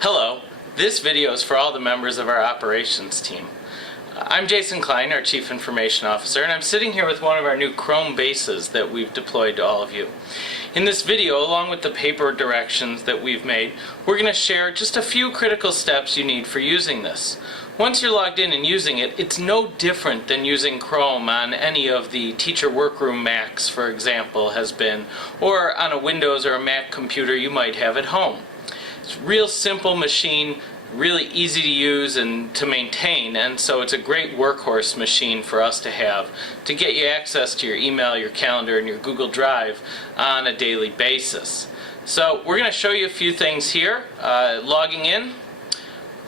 Hello, this video is for all the members of our operations team. I'm Jason Klein, our Chief Information Officer, and I'm sitting here with one of our new Chromebases that we've deployed to all of you. In this video, along with the paper directions that we've made, we're going to share just a few critical steps you need for using this. Once you're logged in and using it, it's no different than using Chrome on any of the teacher workroom Macs, for example, has been, or on a Windows or a Mac computer you might have at home. It's a real simple machine, really easy to use and to maintain, and so it's a great workhorse machine for us to have to get you access to your email, your calendar, and your Google Drive on a daily basis. So we're going to show you a few things here, logging in,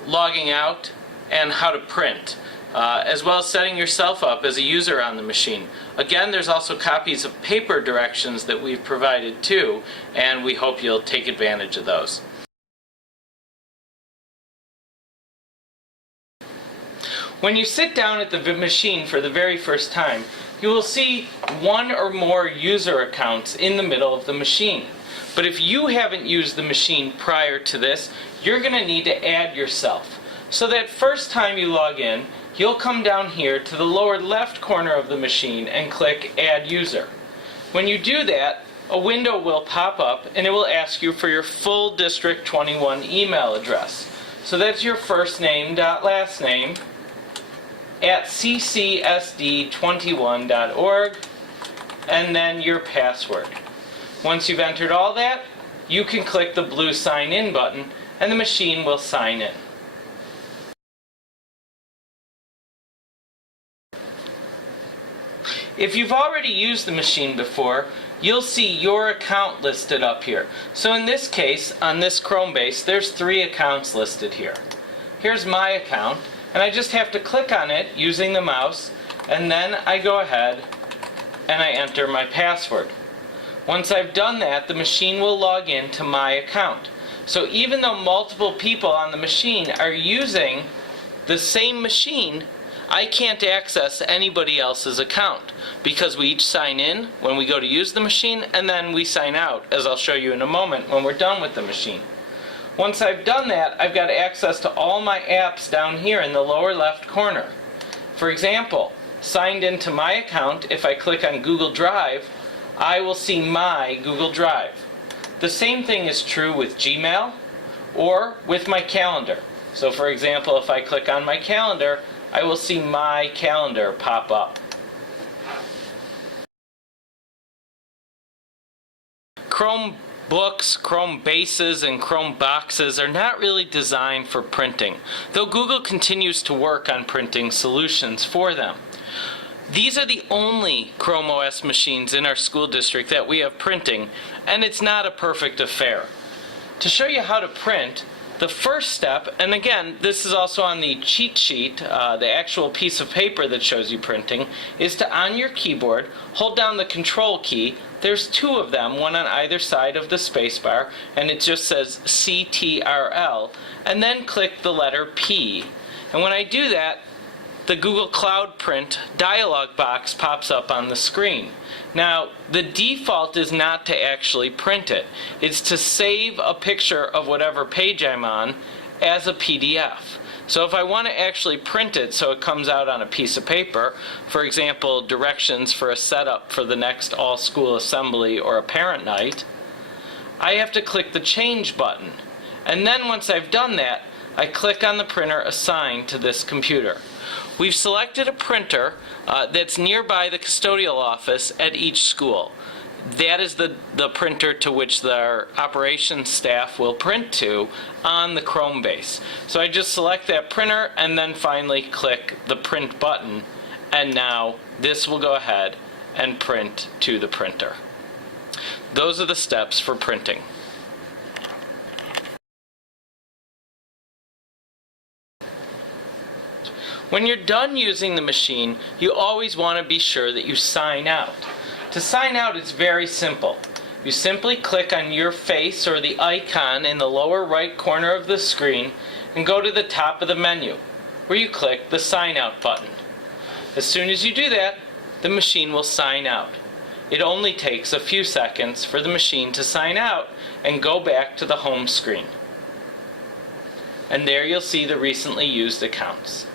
logging out, and how to print, as well as setting yourself up as a user on the machine. Again, there's also copies of paper directions that we've provided too, and we hope you'll take advantage of those. When you sit down at the machine for the very first time, you will see one or more user accounts in the middle of the machine. But if you haven't used the machine prior to this, you're going to need to add yourself. So that first time you log in, you'll come down here to the lower left corner of the machine and click Add User. When you do that, a window will pop up and it will ask you for your full District 21 email address. So that's your first name dot last name at CCSD21.org, and then your password. Once you've entered all that, you can click the blue Sign In button and the machine will sign in. If you've already used the machine before, you'll see your account listed up here. So in this case, on this Chromebase, there's 3 accounts listed here. Here's my account, and I just have to click on it using the mouse, and then I go ahead and I enter my password. Once I've done that, the machine will log in to my account. So even though multiple people on the machine are using the same machine, I can't access anybody else's account because we each sign in when we go to use the machine, and then we sign out, as I'll show you in a moment when we're done with the machine. Once I've done that, I've got access to all my apps down here in the lower left corner. For example, signed into my account, if I click on Google Drive, I will see my Google Drive. The same thing is true with Gmail or with my calendar. So for example, if I click on my calendar, I will see my calendar pop up. Chromebooks, Chromebases, and Chromeboxes are not really designed for printing, though Google continues to work on printing solutions for them. These are the only Chrome OS machines in our school district that we have printing, and it's not a perfect affair. To show you how to print, the first step, and again, this is also on the cheat sheet, the actual piece of paper that shows you printing, is to, on your keyboard, hold down the Control key. There's 2 of them, one on either side of the spacebar, and it just says CTRL, and then click the letter P. And when I do that, the Google Cloud Print dialog box pops up on the screen. Now, the default is not to actually print it. It's to save a picture of whatever page I'm on as a PDF. So if I want to actually print it so it comes out on a piece of paper, for example, directions for a setup for the next all-school assembly or a parent night, I have to click the Change button. And then once I've done that, I click on the printer assigned to this computer. We've selected a printer that's nearby the custodial office at each school. That is the printer to which their operations staff will print to on the Chromebase. So I just select that printer and then finally click the Print button, and now this will go ahead and print to the printer. Those are the steps for printing. When you're done using the machine, you always want to be sure that you sign out. To sign out, it's very simple. You simply click on your face or the icon in the lower right corner of the screen and go to the top of the menu, where you click the Sign Out button. As soon as you do that, the machine will sign out. It only takes a few seconds for the machine to sign out and go back to the home screen. and there you'll see the recently used accounts.